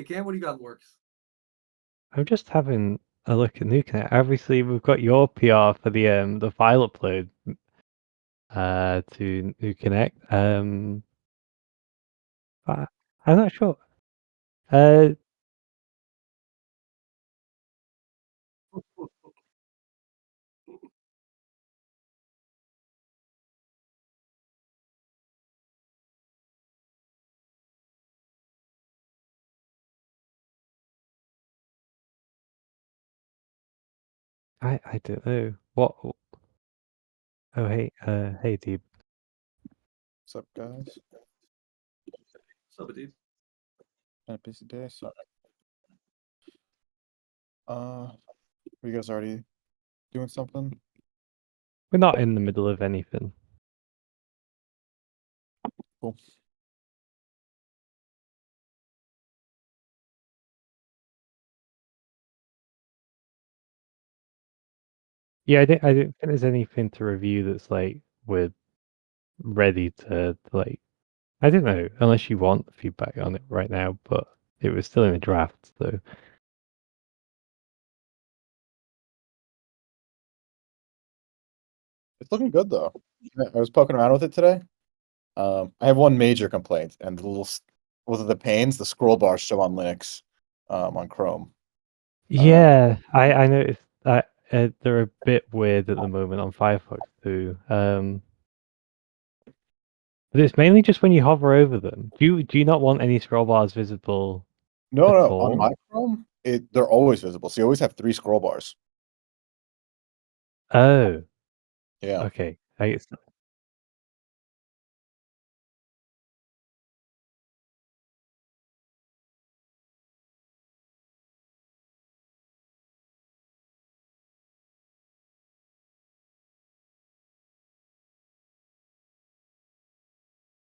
Hey Cam, what do you got in the works? I'm just having a look at NuConnect. Obviously, we've got your PR for the file upload to NuConnect. I, I'm not sure. Uh, I don't know what. Oh hey Deep. What's up, guys? What's up, dude? Been a busy day, so were you guys already doing something? We're not in the middle of anything. Cool. Yeah, I don't think there's anything to review that's like we're ready to like. I don't know unless you want feedback on it right now, but it was still in a draft, so. It's looking good though. I was poking around with it today. I have one major complaint, and with the panes, the scroll bars show on Linux, on Chrome. Yeah, I noticed that they're a bit weird at the moment on Firefox too. But it's mainly just when you hover over them. Do you not want any scroll bars visible No, at no, on all? my Chrome, they're always visible. So you always have 3 scroll bars. Oh, Yeah. okay. I guess,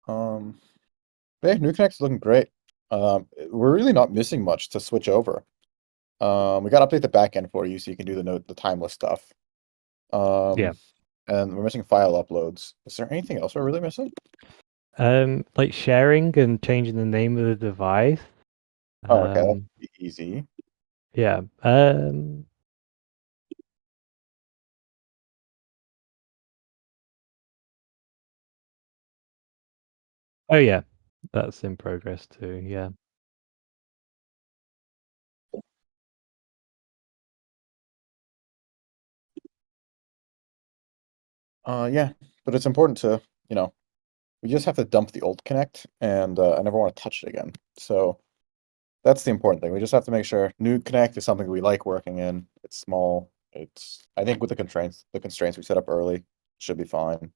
Um, yeah, New Connect's looking great. We're really not missing much to switch over. We got to update the backend for you so you can do the timeless stuff. yeah. And we're missing file uploads. Is there anything else we're really missing? Like sharing and changing the name of the device. Oh, okay, that'd Um, be easy. yeah. Oh yeah, that's in progress too. Yeah. Yeah, but it's important to, you know, we just have to dump the old Connect, and I never want to touch it again. So that's the important thing. We just have to make sure new Connect is something we like working in. It's small. I think with the constraints we set up early, should be fine.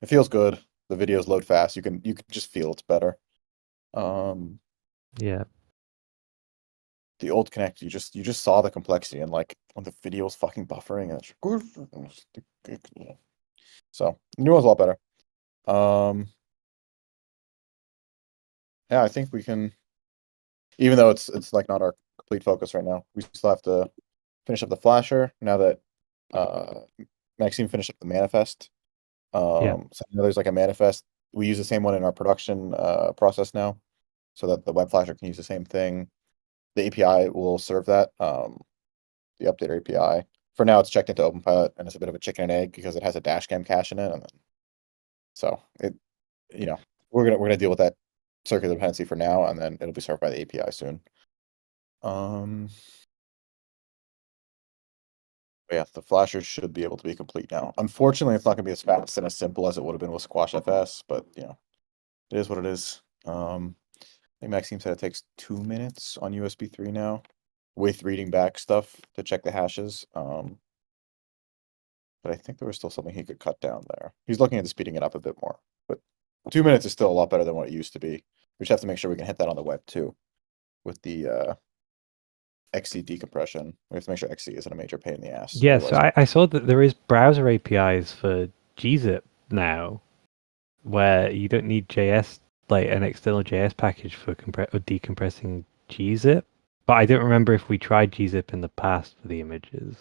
It feels good. The videos load fast. You can just feel it's better. Um, Yeah. the old Connect, you just saw the complexity and like when the video was fucking buffering and so the new one's a lot better. Um, yeah, I think we can, even though it's like not our complete focus right now, we still have to finish up the flasher now that uh Maxime finished up the manifest. Yeah. So now there's like a manifest. We use the same one in our production process now, so that the web flasher can use the same thing. The API will serve that. The updater API. For now, it's checked into OpenPilot, and it's a bit of a chicken and egg because it has a dashcam cache in it, and then, so it, you know, we're gonna deal with that circular dependency for now, and then it'll be served by the API soon. Um, but yeah, the flasher should be able to be complete now. Unfortunately, it's not gonna be as fast and as simple as it would have been with Squash FS, but it is what it is. I think Maxime said it takes 2 minutes on USB 3 now, with reading back stuff to check the hashes. But I think there was still something he could cut down there. He's looking into speeding it up a bit more, but 2 minutes is still a lot better than what it used to be. We just have to make sure we can hit that on the web too, with the XC decompression. We have to make sure XC isn't a major pain in the ass. Yeah, so Otherwise, I saw that there is browser APIs for gzip now, where you don't need JS, like an external JS package for or decompressing gzip. But I don't remember if we tried gzip in the past for the images.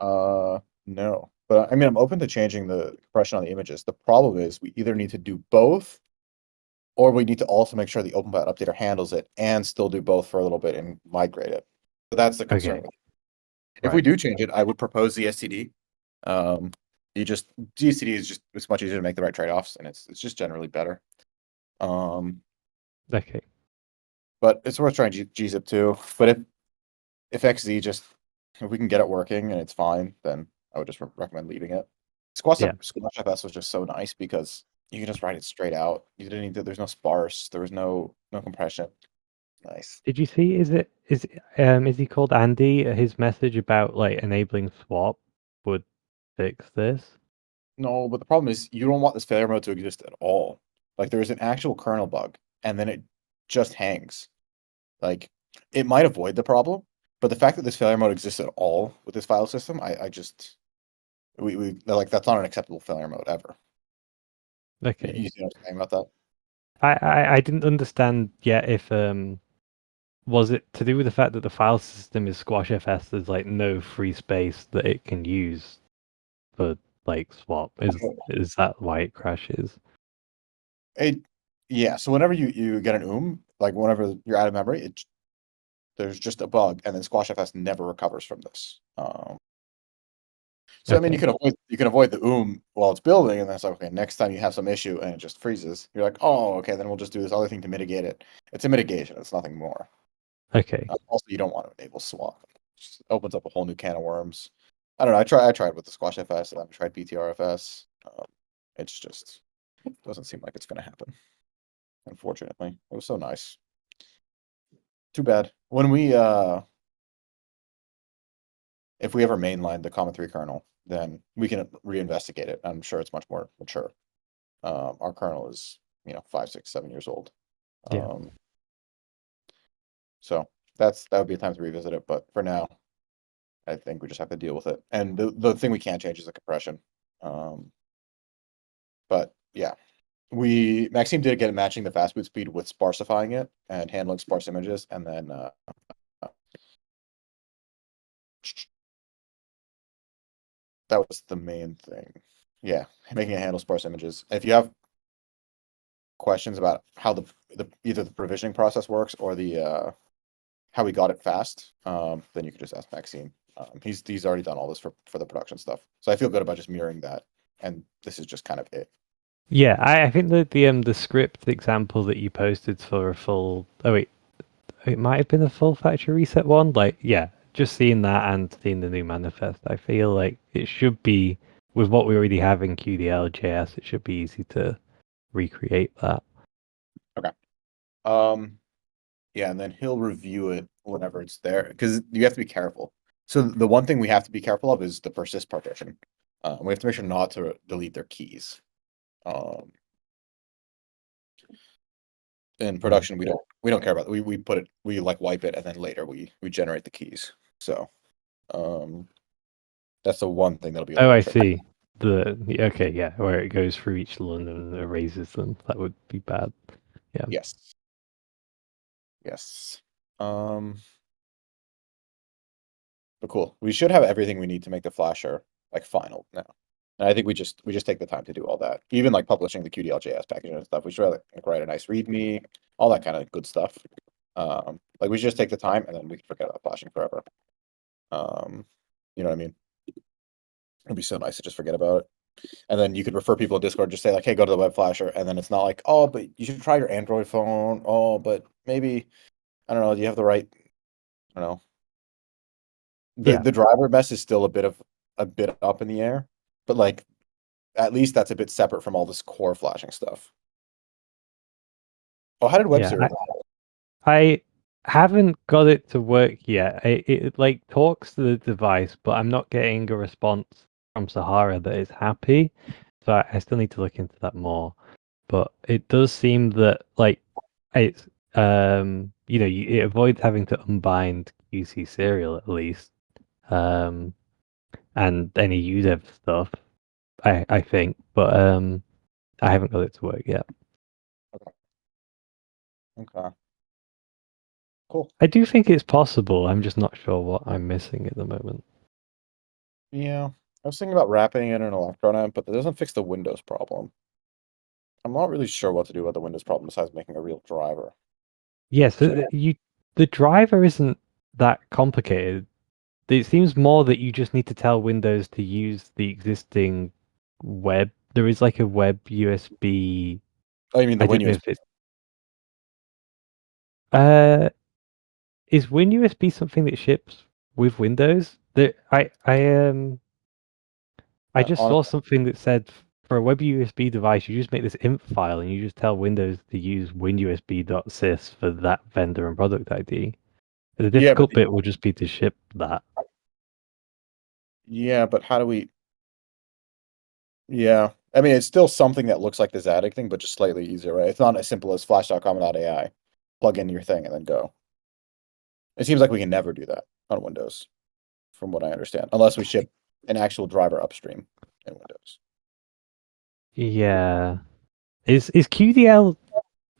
no. But I mean, I'm open to changing the compression on the images. The problem is we either need to do both Or we need to also make sure the OpenPath updater handles it and still do both for a little bit and migrate it. So that's the concern. Okay. If we Right. do change it, I would propose the STD. GSTD is just, it's much easier to make the right trade-offs, and it's just generally better. Okay. But it's worth trying gzip too. But if XZ just, if we can get it working and it's fine, then I would just recommend leaving it. Yeah. SquashFS was just so nice because you can just write it straight out. You didn't need to, there's no sparse, there was no compression. Nice. Did you see? Is he called Andy? His message about like enabling swap would fix this. No, but the problem is you don't want this failure mode to exist at all. Like there is an actual kernel bug, and then it just hangs. Like it might avoid the problem, but the fact that this failure mode exists at all with this file system, I just we like that's not an acceptable failure mode ever. Okay. You see what I'm saying about that? I didn't understand yet if was it to do with the fact that the file system is SquashFS, there's like no free space that it can use for like swap. Is that why it crashes? Yeah, so whenever you get an like whenever you're out of memory, there's just a bug, and then SquashFS never recovers from this. So I mean, Okay. you can avoid the while it's building, and then it's like, okay, next time you have some issue and it just freezes, you're like, oh, okay, then we'll just do this other thing to mitigate it. It's a mitigation, it's nothing more. Okay. Also, you don't want to enable swap. It just opens up a whole new can of worms. I don't know. I tried with the SquashFS, and I tried BTRFS. It's just doesn't seem like it's going to happen. Unfortunately, it was so nice. Too bad. When if we ever mainline the Comma 3 kernel, then we can reinvestigate it. I'm sure it's much more mature. Our kernel is, 5, 6, 7 years old. Yeah. So that would be a time to revisit it. But for now, I think we just have to deal with it. And the thing we can't change is the compression. But yeah, Maxime did get matching the fast boot speed with sparsifying it and handling sparse images, and then that was the main thing. Yeah, making it handle sparse images. If you have questions about how either the provisioning process works or the how we got it fast, then you can just ask Maxime. He's already done all this for the production stuff, so I feel good about just mirroring that. And this is just kind of it. Yeah, I think that the script example that you posted for a full it might have been a full factory reset one. Like, yeah, just seeing that and seeing the new manifest, I feel like it should be with what we already have in QDL.js, it should be easy to recreate that. Okay. Yeah, and then he'll review it whenever it's there, because you have to be careful. So the one thing we have to be careful of is the persist partition. We have to make sure not to delete their keys. In production, we don't care about it. We put it, we like wipe it, and then later we generate the keys. So that's the one thing that'll be a Oh, little I tricky. see. Okay, yeah, where it goes through each line and erases them. That would be bad. Yeah. Yes. Yes. But cool. We should have everything we need to make the flasher like final now. And I think we just take the time to do all that. Even like publishing the QDL.js package and stuff. We should like write a nice README, all that kind of good stuff. Like we should just take the time, and then we can forget about flashing forever. You know what I mean? It'd be so nice to just forget about it. And then you could refer people to Discord, just say like, hey, go to the web flasher, and then it's not like, oh, but you should try your Android phone. Oh, but maybe, I don't know, do you have the right, I don't know. The driver mess is still a bit up in the air, but like at least that's a bit separate from all this core flashing stuff. Oh, how did web Yeah, serial? I haven't got it to work yet. It like talks to the device, but I'm not getting a response from Sahara that is happy. So I still need to look into that more. But it does seem that like it's it avoids having to unbind QC serial at least. And any usev stuff, I think. But I haven't got it to work yet. Okay. Cool. I do think it's possible. I'm just not sure what I'm missing at the moment. Yeah. I was thinking about wrapping it in an Electron amp, but that doesn't fix the Windows problem. I'm not really sure what to do about the Windows problem besides making a real driver. Yes, So- the driver isn't that complicated. It seems more that you just need to tell Windows to use the existing web. There is like a web USB. Oh, you mean the I don't know WinUSB? if it's is WinUSB something that ships with Windows? I just saw Honestly, something that said for a web USB device, you just make this inf file and you just tell Windows to use winusb.sys for that vendor and product ID. The yeah, but difficult bit will just be to ship that. how do we? Yeah, I mean, it's still something that looks like the Zadig thing, but just slightly easier, right? It's not as simple as flash.comma.ai, plug in your thing and then go. It seems like we can never do that on Windows, from what I understand, unless we ship an actual driver upstream in Windows. Yeah. Is QDL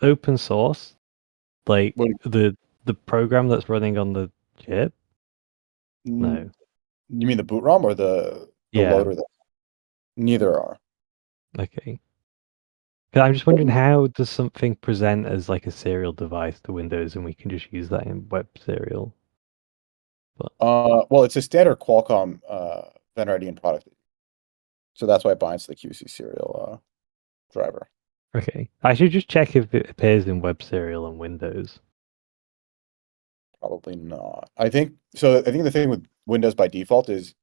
open source? Like What the program that's running on the chip? you No. mean the boot ROM or the Yeah. loader? Neither are. Okay. 'Cause I'm just wondering how does something present as like a serial device to Windows and we can just use that in web serial? But Well, it's a standard Qualcomm vendor ID and product, so that's why it binds to the QC serial driver. okay. I should just check if it appears in web serial on Windows. Probably not. I think so. I think the thing with Windows by default is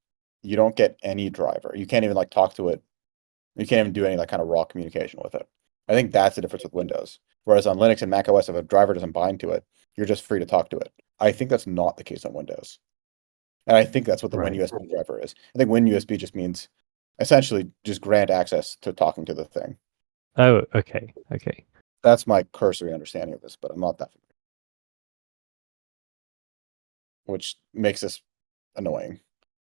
you don't get any driver. You can't even like talk to it. You can't even do any like kind of raw communication with it. I think that's the difference with Windows. Whereas on Linux and Mac OS, if a driver doesn't bind to it, you're just free to talk to it. I think that's not the case on Windows. And I think that's what the Right. WinUSB driver is. I think WinUSB just means essentially just grant access to talking to the thing. Oh, okay. Okay. That's my cursory understanding of this, but I'm not that, which makes this annoying.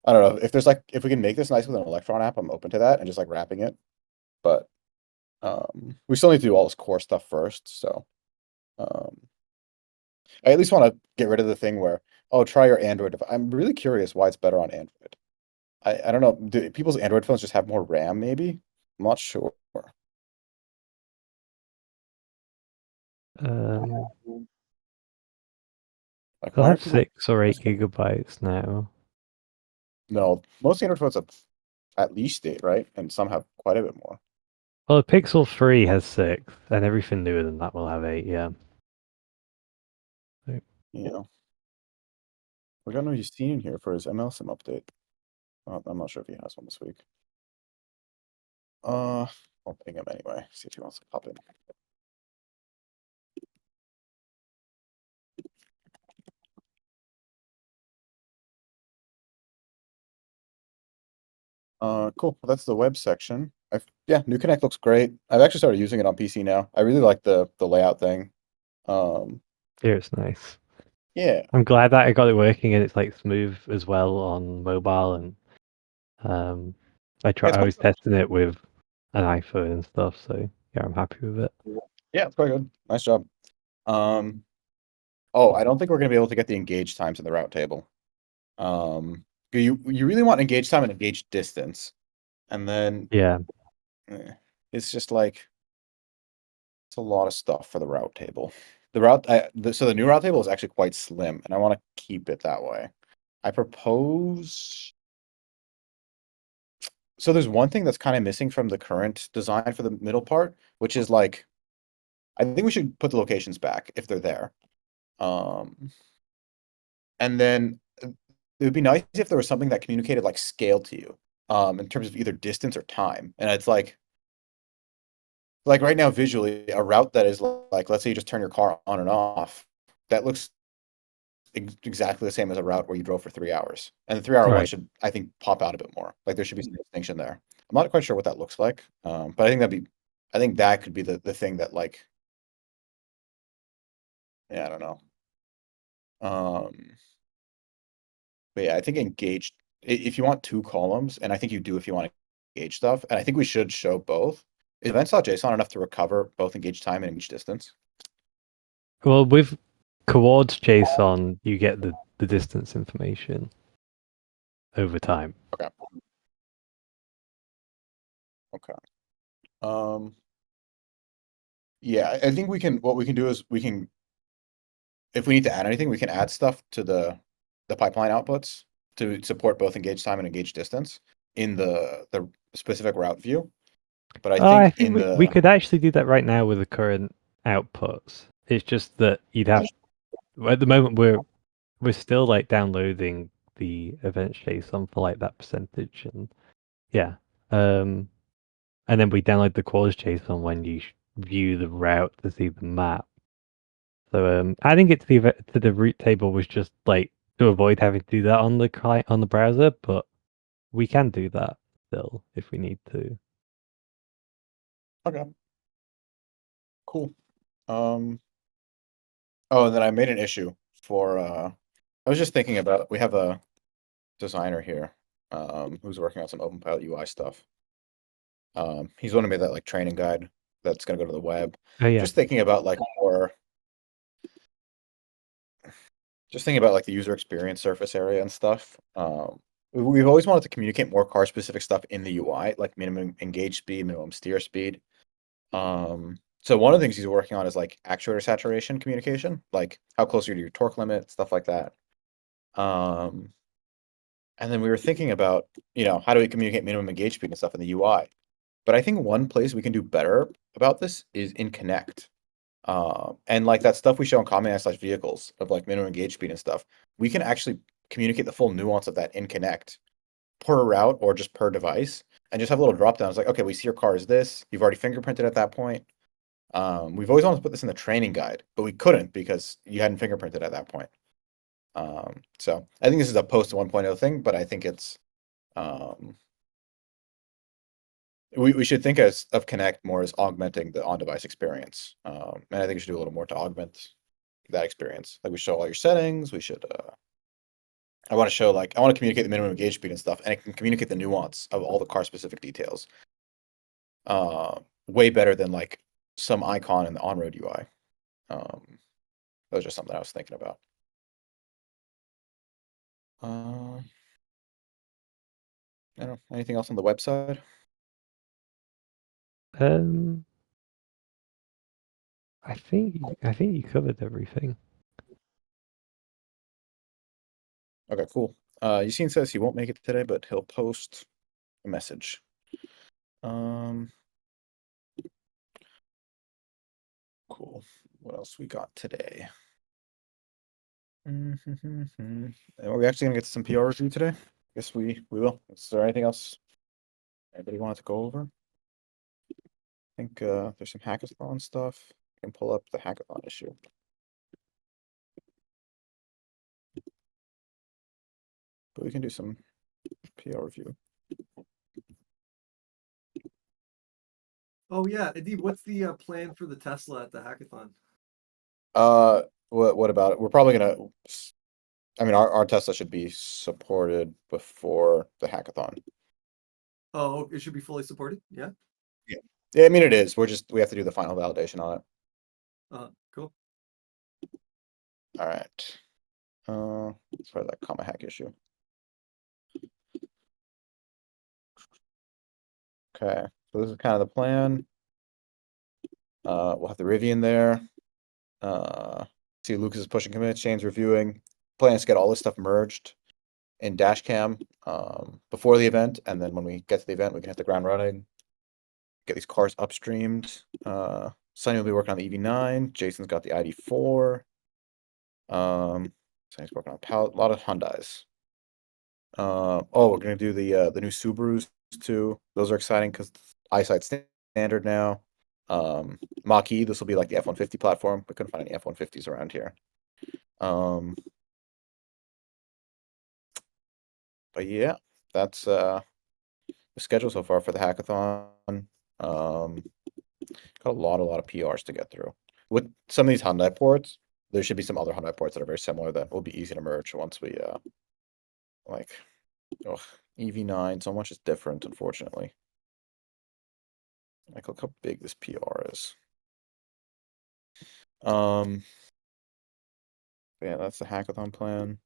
I don't know if there's like if we can make this nice with an Electron app, I'm open to that and just like wrapping it. But we still need to do all this core stuff first. So um, I at least want to get rid of the thing where, oh, try your Android. I'm really curious why it's better on Android. I don't know. Do people's Android phones just have more RAM? Maybe I'm not sure. Um, Like they'll why are have people? 6 or 8 GB now. No, most Android phones have at least 8, right? And some have quite a bit more. Well, the Pixel 3 has 6, and everything newer than that will have 8, yeah. So, You know, we got no Justine here for his MLSim update. I'm not sure if he has one this week. I'll ping him anyway. See if he wants to pop in. Cool. Well, that's the web section. Yeah, New Connect looks great. I've actually started using it on PC now. I really like the layout thing. here it's nice. Yeah, I'm glad that I got it working and it's like smooth as well on mobile and I was testing it with an iPhone and stuff, so yeah, I'm happy with it. yeah, it's quite good. Nice job. Oh, I don't think we're gonna be able to get the engage times in the route table. You really want engage time and engage distance, and then Yeah. it's just like it's a lot of stuff for the route table. So the new route table is actually quite slim, and I want to keep it that way. I propose. So there's one thing that's kind of missing from the current design for the middle part, which is like, I think we should put the locations back if they're there. And then it would be nice if there was something that communicated like scale to you, in terms of either distance or time. And it's like right now visually, a route that is like, let's say you just turn your car on and off, that looks exactly the same as a route where you drove for 3 hours. And the 3 hour one Right. should, I think, pop out a bit more. Like there should be some distinction there. I'm not quite sure what that looks like. But I think that could be the thing that like, yeah, I don't know. But yeah, I think engaged, if you want 2 columns, and I think you do if you want to engage stuff, and I think we should show both. Is events.json enough to recover both engage time and engage distance? Well, with coords JSON, you get the distance information over time. Okay. Okay. Um, Yeah, I think what we can do is if we need to add anything, we can add stuff to the pipeline outputs to support both engage time and engage distance in the specific route view. But I Oh, I think think in we the could actually do that right now with the current outputs. It's just that you'd have at the moment we're still like downloading the events JSON for like that percentage and yeah. And then we download the cause JSON when you view the route to see the map. So adding it to the route table was just like to avoid having to do that on the client on the browser, but we can do that still if we need to. Okay. Cool. Oh, and then I made an issue for I was just thinking about we have a designer here who's working on some OpenPilot UI stuff. He's one of me that like training guide that's gonna go to the web. Oh yeah. Just thinking about like more just thinking about like the user experience surface area and stuff. We've always wanted to communicate more car specific stuff in the UI, like minimum engage speed, minimum steer speed. So one of the things he's working on is like actuator saturation communication, like how close are you to your torque limit, stuff like that. Um, and then we were thinking about, how do we communicate minimum engage speed and stuff in the UI? But I think one place we can do better about this is in Connect. And like that stuff we show in comma.ai/vehicles of like minimum engage speed and stuff, we can actually communicate the full nuance of that in Connect per route or just per device, and just have little drop downs like, okay, we see your car is this. You've already fingerprinted at that point. We've always wanted to put this in the training guide, but we couldn't because you hadn't fingerprinted at that point. So I think this is a post 1.0 thing, but I think it's we should think of Connect more as augmenting the on-device experience. And I think we should do a little more to augment that experience. Like we show all your settings. We should. I want to show I want to communicate the minimum engage speed and stuff, and it can communicate the nuance of all the car specific details. Way better than like some icon in the on-road UI. That was just something I was thinking about. I don't know. Anything else on the website? I think you covered everything. Okay, cool. Yassine says he won't make it today, but he'll post a message. Cool. What else we got today? Are we actually gonna get some PR review today? Guess we will. Is there anything else anybody wanted to go over? I think there's some hackathon stuff. I can pull up the hackathon issue. But we can do some PR review. Oh yeah, Adib, what's the plan for the Tesla at the hackathon? What about it? We're probably gonna. I mean, our Tesla should be supported before the hackathon. Oh, it should be fully supported. Yeah. Yeah. Yeah, I mean it is. We have to do the final validation on it. Cool. All right. As far as that comma hack issue. Okay, so this is kind of the plan. We'll have the Rivian there. See Lucas is pushing commits, Shane's reviewing. Plan is to get all this stuff merged in Dashcam before the event, and then when we get to the event, we can hit the ground running. Get these cars upstreamed. Sunny will be working on the EV9. Jason's got the ID4. Sunny's working on a lot of Hyundais. Oh, we're gonna do the new Subarus too. Those are exciting because eyesight standard now. Mach-E, this will be like the F-150 platform. We couldn't find any F-150s around here. But yeah, that's the schedule so far for the hackathon. Got a lot of PRs to get through. With some of these Hyundai ports, there should be some other Hyundai ports that are very similar that will be easy to merge once we like EV9, so much is different, unfortunately. Like look how big this PR is. Yeah, that's the hackathon plan.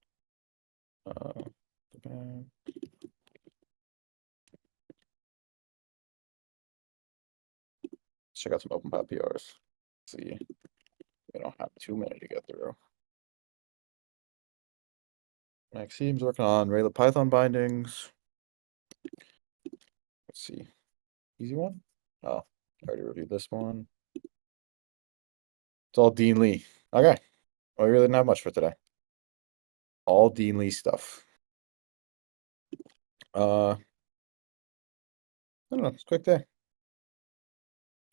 Check out some OpenPilot PRs. see. We don't have too many to get through. Maxime's working on Rayleigh Python bindings. Let's see. Easy one? Oh, I already reviewed this one. It's all Dean Lee. Okay. Well, we really didn't have much for today. All Dean Lee stuff. I don't know, it's a quick day.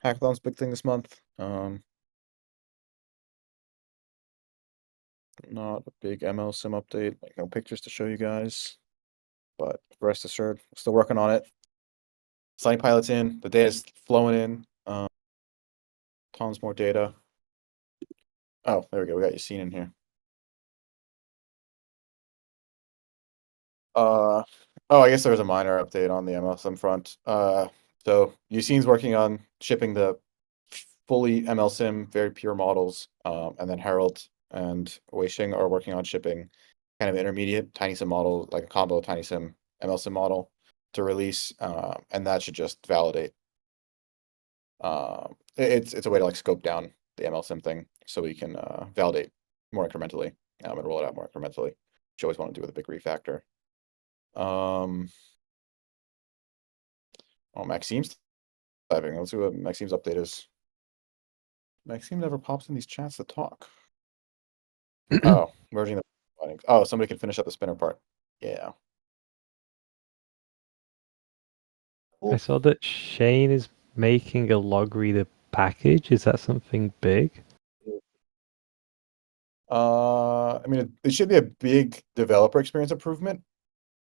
Hackathon's big thing this month. Not a big ML sim update, like no pictures to show you guys. But rest assured, still working on it. Sunny Pilot's in, the data's flowing in. Tons more data. Oh, there we go. We got your scene in here. Oh, I guess there was a minor update on the MLSim front. So Yusin's working on shipping the fully MLSim, very pure models, and then Harold and Weisheng are working on shipping kind of intermediate TinySim model, like a combo TinySim MLSim model to release, and that should just validate. It's a way to like scope down the MLSim thing so we can validate more incrementally and roll it out more incrementally, which you always want to do with a big refactor. Oh, Maxime's typing. Let's see what Maxime's update is. Maxime never pops in these chats to talk. Oh, merging the bindings. Oh, somebody can finish up the spinner part. Yeah. I saw that Shane is making a log reader package. Is that something big? I mean, it should be a big developer experience improvement.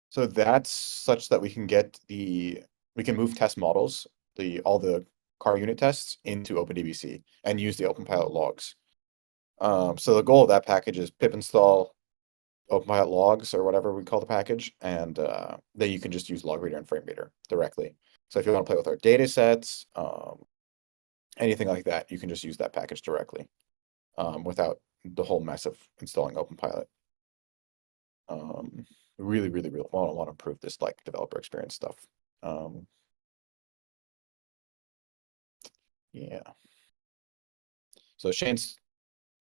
So that's such that we can move test models, all the car unit tests into OpenDBC and use the OpenPilot logs. So the goal of that package is pip install OpenPilot logs or whatever we call the package, and then you can just use log reader and frame reader directly. So if you want to play with our data sets, anything like that, you can just use that package directly without the whole mess of installing OpenPilot. Really want to improve this like developer experience stuff. Yeah. So Shane's,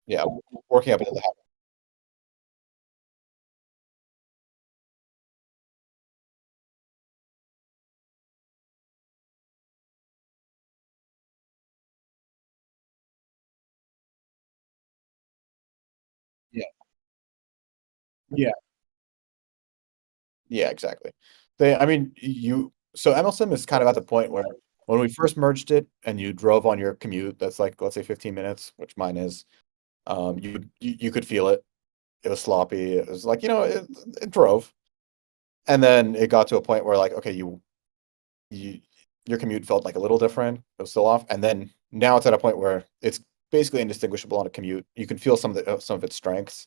yeah, working up into that. Yeah. Yeah. Yeah, exactly. I mean, so MLSim is kind of at the point where when we first merged it and you drove on your commute, that's like, let's say 15 minutes, which mine is, you could feel it. It was sloppy. It was like, it drove. And then it got to a point where like, okay, your commute felt like a little different. It was still off. And then now it's at a point where it's basically indistinguishable on a commute. You can feel some of its strengths.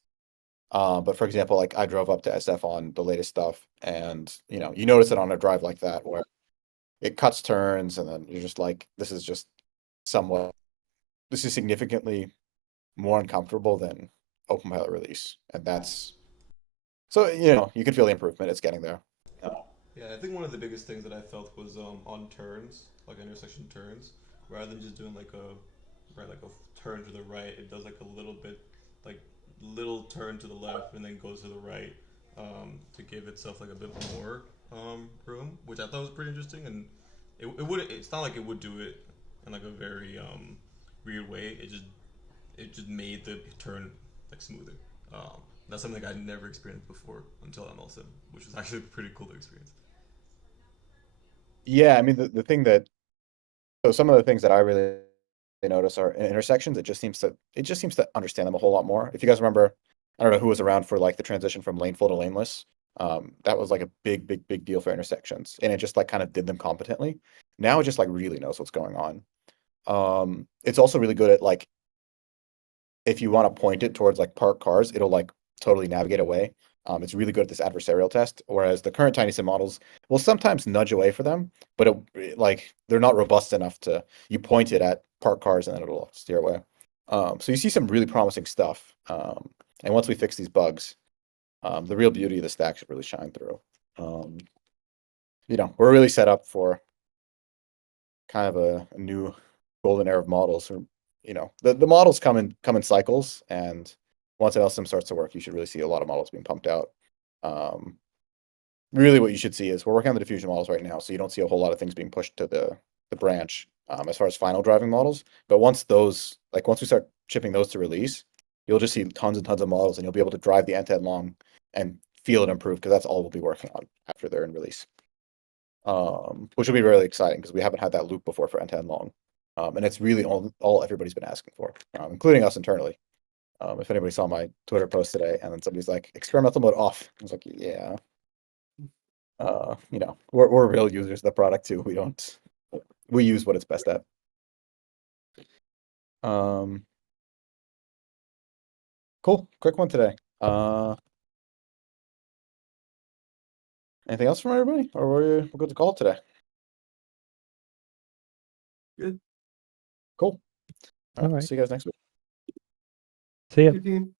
But for example, like I drove up to SF on the latest stuff, and you notice it on a drive like that where it cuts turns, and then you're just like, this is significantly more uncomfortable than OpenPilot release, and that's so you can feel the improvement. It's getting there. Yeah, I think one of the biggest things that I felt was on turns, like intersection turns, rather than just doing like a turn to the right, it does like a little bit, like little turn to the left and then goes to the right, to give itself like a bit more room, which I thought was pretty interesting. And it's not like it would do it in like a very weird way. It just made the turn like smoother. That's something I'd never experienced before until MLSim, which was actually pretty cool to experience. Yeah, I mean the thing that so some of the things that I really notice are in intersections. It just seems to understand them a whole lot more. If you guys remember, I don't know who was around for like the transition from laneful to laneless. That was like a big deal for intersections, and it just like kind of did them competently. Now it just like really knows what's going on. It's also really good at like if you want to point it towards like parked cars, it'll like totally navigate away. It's really good at this adversarial test, whereas the current TinySim models will sometimes nudge away for them, but like they're not robust enough to you point it at parked cars and then it'll steer away. So you see some really promising stuff. And once we fix these bugs, the real beauty of the stack should really shine through. We're really set up for kind of a new golden era of models. you know, the models come in cycles, and once LSIM starts to work, you should really see a lot of models being pumped out. Really what you should see is we're working on the diffusion models right now, so you don't see a whole lot of things being pushed to the branch as far as final driving models. But once we start shipping those to release, you'll just see tons and tons of models, and you'll be able to drive the end-to-end long and feel it improve, because that's all we'll be working on after they're in release. Which will be really exciting because we haven't had that loop before for end-to-end long. And it's really all everybody's been asking for, including us internally. If anybody saw my Twitter post today, and then somebody's like, experimental mode off. I was like, yeah. You know, we're real users of the product too. We use what it's best at. Cool, quick one today. Anything else from everybody, or we're good to call it today? Good. Cool. All right, Alright. see you guys next week. See ya. Good team.